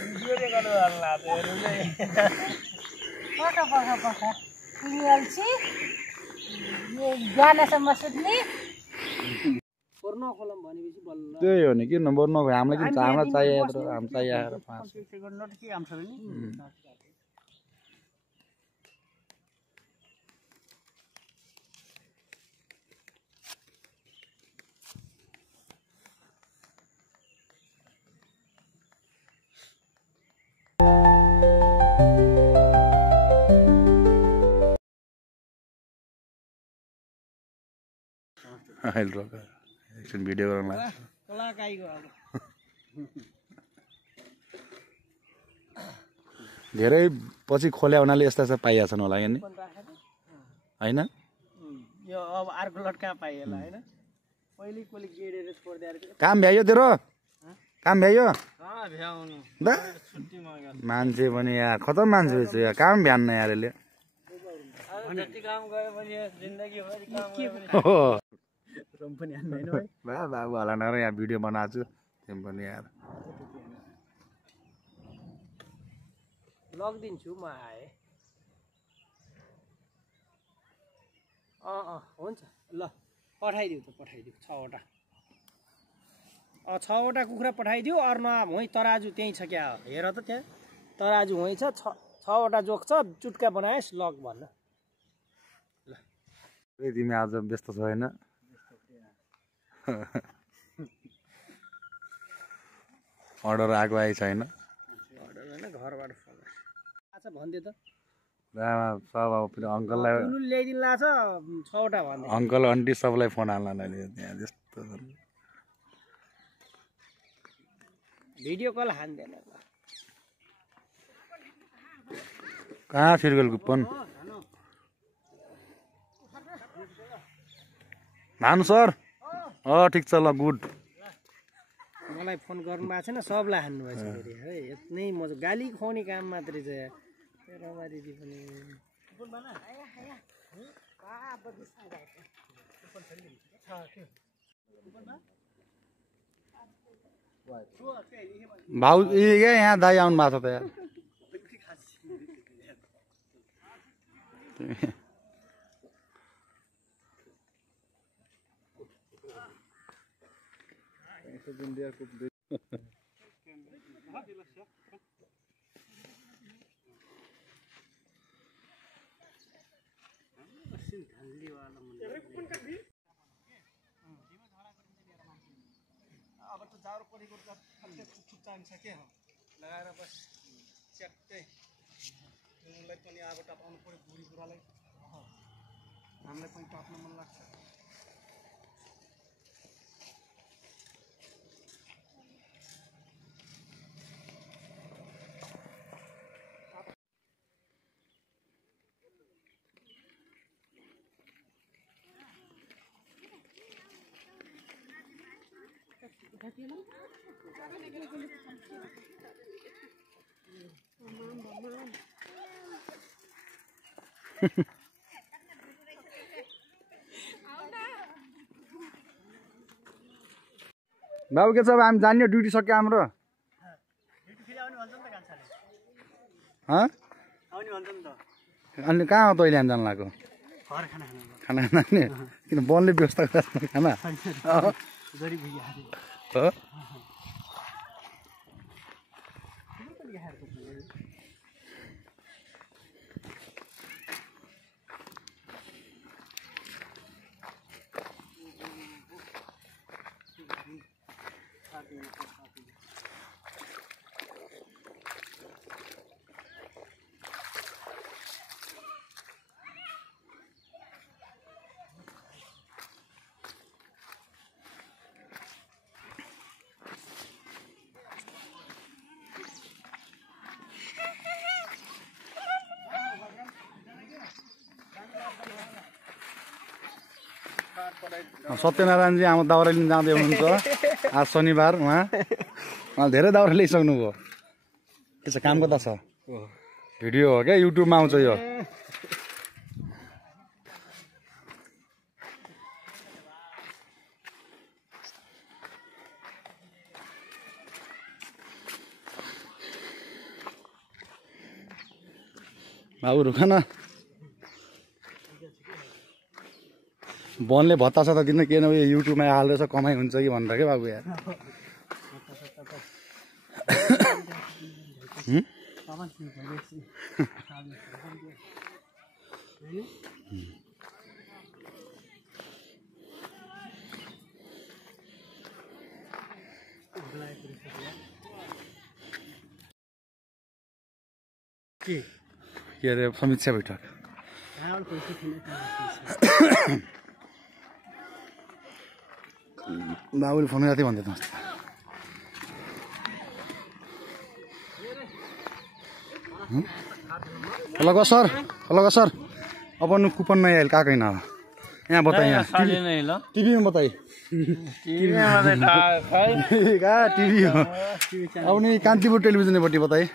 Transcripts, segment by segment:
video record गर्न लाग्यो पका पका पका तिमी अल्छी यो गानासम्म सुत्ने कोर्न खोलम भनेपछि बल्ल त्यही हो नि किन बोर्न हामीलाई किन हामीलाई चाहियो हाम चाहियो 5 सेकेन्ड नट के काम छ नि अहिले रोक एकछिन भिडियो गर्न लाग्छ कलाकाईको अब धेरै पछि खोल्या हुनाले यस्ता यस्ता पाइहाछन् होला नि हैन यो अब अर्को लटका पाइएला हैन पहिले कोले गेडेर छोड्दै काम भ्यायो तेरो काम भ्यायो भ्याउनु छुट्टी माग्यो मान्छे पनि यार खतम मान्छे रहेछ यार काम भ्यान्न यार यसले जति काम गयो भने जिन्दगीभरि काम हो रम पनि हान्दैन है बा बाबु होला न यहाँ भिडियो बनाएको छु तिमी पनि यार लगिदिन्छु म आए हुन्छ ल पठाइदिउ त पठाइदिउ 6वटा 6वटा कुखुरा पठाइदिउ अरू नभई तराजु त्यही छ क्या हेर त त्यहाँ तराजु होइ छ 6वटा जोक छ चुट्का बनाएस् लग भन्न ल तिमी आज व्यस्त छैन अर्डर आएको आइ छैन अर्डर हैन घरबाट फोन आछ भन्दै त सब अब फेरि अङ्कललाई ल्याइदिनु लाग्छ 6वटा भन्दै अङ्कल आन्टी सबलाई फोन हाल्न लाग्यो त्यहाँ त्यस्तो भिडियो कल हान्दैन कहाँ फिरगल कुपन भानु सर ठिक छ ल गुड मलाई फोन गर्नु भएको छैन सबलाई हान्नु भएको छ फेरि है यत्नै मजा गाली खुवाउने काम मात्रै छ रमादिदी पनि भाउ क्या यहाँ दाइ आउनु भएको छ त यार अब त जाडो परेको त छुट चाहिन्छ के हो लगाएर बस च्याट्टै मलाई पनि आगो टपाउनु पर्यो बुढी बुढालाई हामीलाई पनि टप्न मन लाग्छ बाबु के छ अब हामी जान्ने ड्युटी सक्यो हाम्रो अनि कहाँ हो तैँले हामी जानु लाग्यो खाना खाने किन बनले व्यवस्था गर्छ खाना हो सत्यनारायणजी आमा दाउरा लिन जाँदै हुनुहुन्छ आज शनिबार उहाँ धेरै दाउरा ल्याइसक्नुभयो के छ काम कता छ भिडियो हो क्या युट्युबमा आउँछ यो बाबु रुख न वनले भत्ता सत्ता दिन किन उयो युट्युबमा हाल्दैछ कमाइ हुन्छ कि भनेर के बाबु यार के अरे समीक्षा बैठक बाबुले फोन राति भन्दै त लगा सर अपन कूपन नहीं आयल का कहना यहाँ बताइए यहाँ टीवी में बताइए टीवी हो अब नहीं कांतिपुर टेलीविजन पट्टि बताइए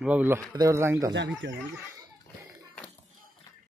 बाबु ल यताबाट जाने त